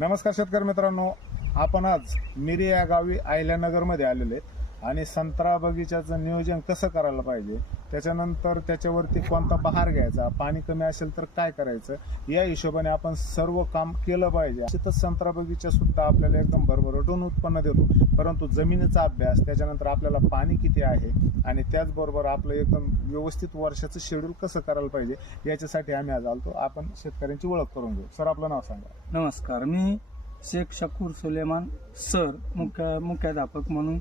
नमस्कार शेतकरी मित्रांनो, आपण आज मिरी या गावी आयल्यानगरमध्ये आलेले आहेत आणि संत्रा बगीच्याचं नियोजन कसं करायला पाहिजे, त्याच्यानंतर त्याच्यावरती कोणता बहार घ्यायचा, पाणी कमी असेल तर काय करायचं, या हिशोबाने आपण सर्व काम केलं पाहिजे. निश्चितच संत्रा बगीचा सुद्धा आपल्याला एकदम भरभराटून उत्पन्न देतो, परंतु जमिनीचा अभ्यास, त्याच्यानंतर आपल्याला पाणी किती आहे आणि त्याचबरोबर आपलं एकदम व्यवस्थित वर्षाचं शेड्यूल कसं करायला पाहिजे, याच्यासाठी आम्ही आज आलतो. आपण शेतकऱ्यांची ओळख करून घेऊ. सर, आपलं नाव सांगा. नमस्कार, मी शेख शकूर सुलेमान सर, मुख्याध्यापक म्हणून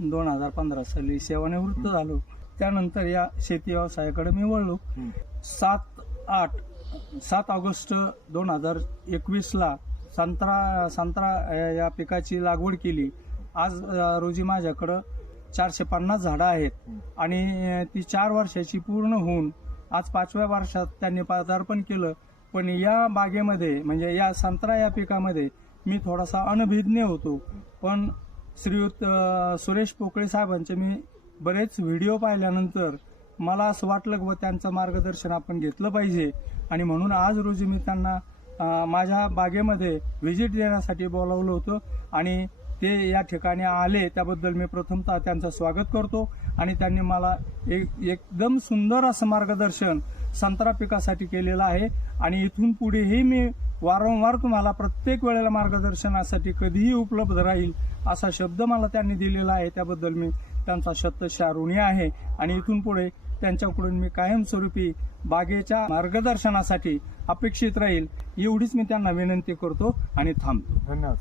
2015 साली सेवानिवृत्त झालो. त्यानंतर या शेती व्यवसायाकडे मी वळलो. 7 ऑगस्ट 2021ला संत्रा या पिकाची लागवड केली. आज रोजी माझ्याकडं 450 झाडं आहेत आणि ती 4 वर्षाची पूर्ण होऊन आज 5व्या वर्षात त्यांनी पदार्पण केलं. पण या बागेमध्ये म्हणजे या संत्रा या पिकामध्ये मी थोडासा अनभिज्ञ होतो. पण श्रीयुत सुरेश पोकळे साहेबांचे मी बरेच व्हिडिओ पाहिल्यानंतर मला असं वाटलं की त्यांचं मार्गदर्शन आपण घेतलं पाहिजे आणि म्हणून आज रोजी मी त्यांना माझ्या बागेमध्ये व्हिजिट देण्यासाठी बोलावलं होतं आणि ते या ठिकाणी आले. त्याबद्दल मी प्रथमतः त्यांचं स्वागत करतो आणि त्यांनी मला एकदम सुंदर असं मार्गदर्शन संत्रा पिकासाठी केलेलं आहे आणि इथून पुढेही मी वारंवार तुम्हाला प्रत्येक वेळेला मार्गदर्शनासाठी कधीही उपलब्ध राहील असा शब्द मला त्यांनी दिलेला आहे. त्याबद्दल मी त्यांचा शतशः ऋणी आहे आणि इथून पुढे त्यांच्याकडून मी कायमस्वरूपी बागेच्या मार्गदर्शनासाठी अपेक्षित राहील, एवढीच मी त्यांना विनंती करतो आणि थांबतो. धन्यवाद.